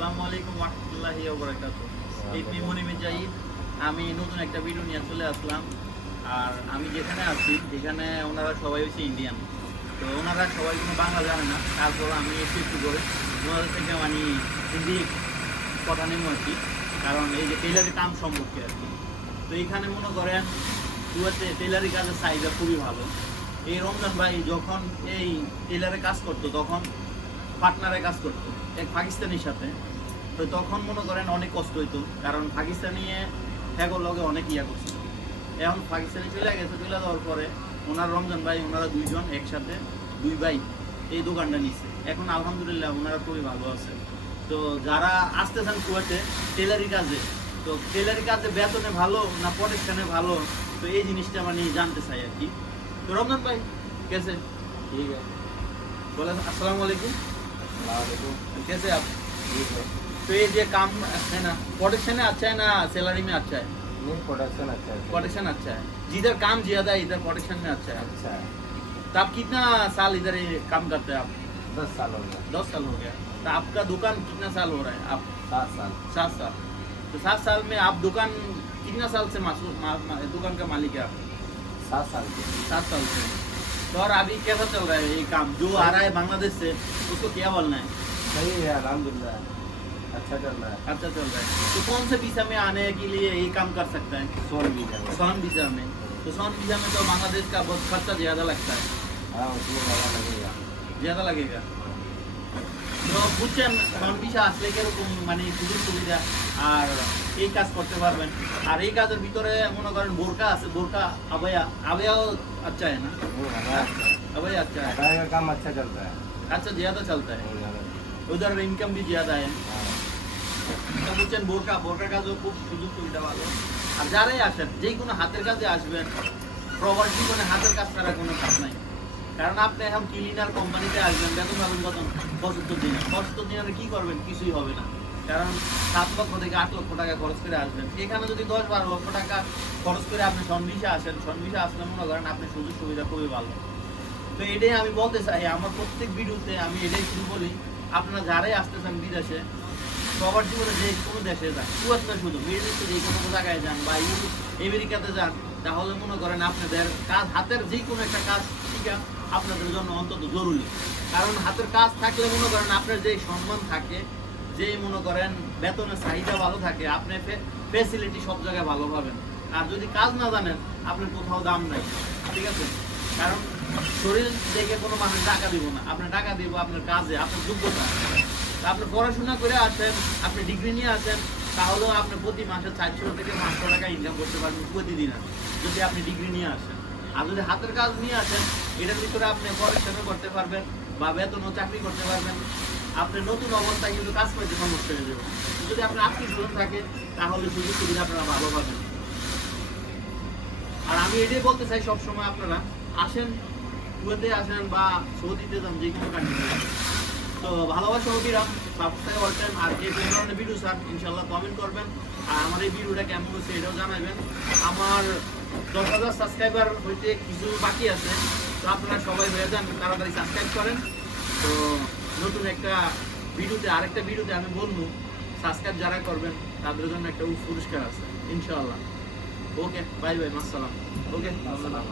আসসালামু আলাইকুম রহমতুল্লাহি ওবরাকাতুহ এই পিমনি মির্জাইদ আমি নতুন একটা ভিডিও নিয়ে চলে আসলাম। আর আমি যেখানে আছি যেখানে ওনারা সবাই হচ্ছে ইন্ডিয়ান তো ওনারা সবাই কোনো বাংলা জানে না তারপর আমি একটু একটু করে ওনাদের থেকে মানে হিন্দি কথা নেব আর কি। কারণ এই যে টেলারি কাম সম্পর্কে আর কি। তো এইখানে মনে করেন কুয়াতে টেলারি কাজের চাহিদা খুবই ভালো। এই রমজান ভাই যখন এই টেলারে কাজ করতো তখন পার্টনারে কাজ করতো এক পাকিস্তানির সাথে। তো তখন মনে করেন অনেক কষ্ট হইতো কারণ পাকিস্তানি হ্যাগোর লগে অনেক ইয়া করছিল। এখন পাকিস্তানি চলে গেছে চলে যাওয়ার পরে ওনার রমজান ভাই ওনারা দুইজন একসাথে দুই ভাই এই দোকানটা নিচ্ছে এখন আলহামদুলিল্লাহ ওনারা খুবই ভালো আছে। তো যারা আসতেছেন কুয়াতে টেলারি কাজে তো টেলারি কাজে বেতনে ভালো না প্রোটেকশনে ভালো তো এই জিনিসটা মানে জানতে চাই আর কি। তো রমজান ভাই কেছে ঠিক আছে। বলেন আসসালামু আলাইকুম। আসসালামু আলাইকুম। আপনি? तो ये जो काम है ना प्रोडक्शन है अच्छा है ना सैलरी में अच्छा है? नहीं प्रोडक्शन अच्छा है। प्रोडक्शन अच्छा है। जिधर काम ज़्यादा है इधर प्रोडक्शन में अच्छा है। अच्छा है। तो आप कितना साल इधर काम करते हैं आप? दस साल हो गया। दस साल हो गया। तो आपका दुकान कितना साल हो रहा है आप? सात साल। सात साल। तो सात साल में आप दुकान कितना साल से दुकान का मालिक है आप? सात साल के। सात साल से। तो और अभी कैसा चल रहा है ये काम? जो आ रहा है बांग्लादेश से उसको क्या बोलना है? सही है अलहमदिल्ला अच्छा चल रहा है अच्छा चल रहा है तो कौन से वीसा में आने के लिए ये काम कर सकता है सोन भी जाएगा सोन वीजा में तो सोन वीजा में तो बांग्लादेश का बहुत खर्चा ज़्यादा लगता है हाँ उसमें ज़्यादा लगेगा ज़्यादा लगेगा তো বুঝছেন সোন ভিসা আসলে কিরকম মানে সুযোগ সুবিধা আর এই কাজ করতে পারবেন আর এই কাজের ভিতরে মনে করেন বোরকা আছে বোরকা আবায়া আবায়াও আচ্ছা है ना वो हमारा अच्छा है। अबैया अच्छा है हमारा का काम अच्छा चलता है अच्छा ज़्यादा चलता है बहुत ज़्यादा। उधर इनकम भी ज़्यादा है তো বোরকা, বোরকার কাজও খুব সুযোগ সুবিধা ভালো। আর যারাই আসেন কোনো হাতের কাজে আসবেন হাতের কাজ ছাড়া কোনো কাজ নাই। কারণ আপনি এখন ক্লিনার কোম্পানিতে আসবেন, বেতন পাবেন কত? পঁচাত্তর পঁচাত্তর দিনে কি করবেন? কিছুই হবে না। কারণ সাত লক্ষ থেকে আট লক্ষ টাকা খরচ করে আসবেন। এখানে যদি দশ বারো লক্ষ টাকা খরচ করে আপনি আসেন আসলে মনে করেন আপনি সুযোগ সুবিধা খুবই ভালো। তো এটাই আমি বলতে চাই, আমার প্রত্যেক ভিডিওতে আমি এটাই শুরু বলি আপনারা যারাই আসতেছেন বিদেশে সবার জীবনে যে কোনো দেশে যান শুধু মিডল ইস্টে যে কোনো জায়গায় যান বা আমেরিকাতে যান, তাহলে মনে করেন আপনাদের কাজ, হাতের যে কোনো একটা কাজ শিখা আপনাদের জন্য অন্তত জরুরি। কারণ হাতের কাজ থাকলে মনে করেন আপনার যে সম্মান থাকে, যে মনে করেন বেতনের চাহিদা ভালো থাকে, আপনি ফেসিলিটি সব জায়গায় ভালো পাবেন। আর যদি কাজ না জানেন, আপনার কোথাও দাম নাই, ঠিক আছে? কারণ শরীর দেখে কোনো মানুষ টাকা দিব না, আপনার টাকা দিব আপনার কাজে, আপনার যোগ্যতা। আপনি পড়াশোনা করে আসেন, আপনি ডিগ্রি নিয়ে আসেন, তাহলেও আপনি প্রতি মাসে চারশো থেকে পাঁচশো টাকা ইনকাম করতে পারবেন প্রতিদিন যদি আপনি ডিগ্রি নিয়ে আসেন। আর যদি হাতের কাজ নিয়ে আসেন, এটার ভিতরে আপনি পড়াশোনা করতে পারবেন বা বেতনও চাকরি করতে পারবেন। আপনি নতুন অবস্থায় কিন্তু কাজ করতে সমস্যা হয়ে যাবে। যদি আপনার আত্মীয় স্বজন থাকে, তাহলে সুযোগ সুবিধা আপনারা ভালো পাবেন। আর আমি এটাই বলতে চাই সবসময় আপনারা, আসেন, কুয়েতে আসেন বা সৌদিতে যান যে কোনো কান্ট্রিতে তো ভালোবাসা অবিরাম সাবস্ক্রাইব করবেন আর এই ধরনের ভিডিও স্যার ইনশাল্লাহ কমেন্ট করবেন। আর আমার এই ভিডিওটা কেমন হচ্ছে এটাও জানাবেন। আমার দশ হাজার সাবস্ক্রাইবার হইতে কিছু বাকি আছে, তো আপনারা সবাই হয়ে যান, তাড়াতাড়ি সাবস্ক্রাইব করেন। তো নতুন একটা ভিডিওতে আরেকটা ভিডিওতে আমি বলব সাবস্ক্রাইব যারা করবেন, তাদের জন্য একটা পুরস্কার আছে, ইনশাআল্লাহ। ওকে বাই বাই মাসালাম ওকে আসসালাম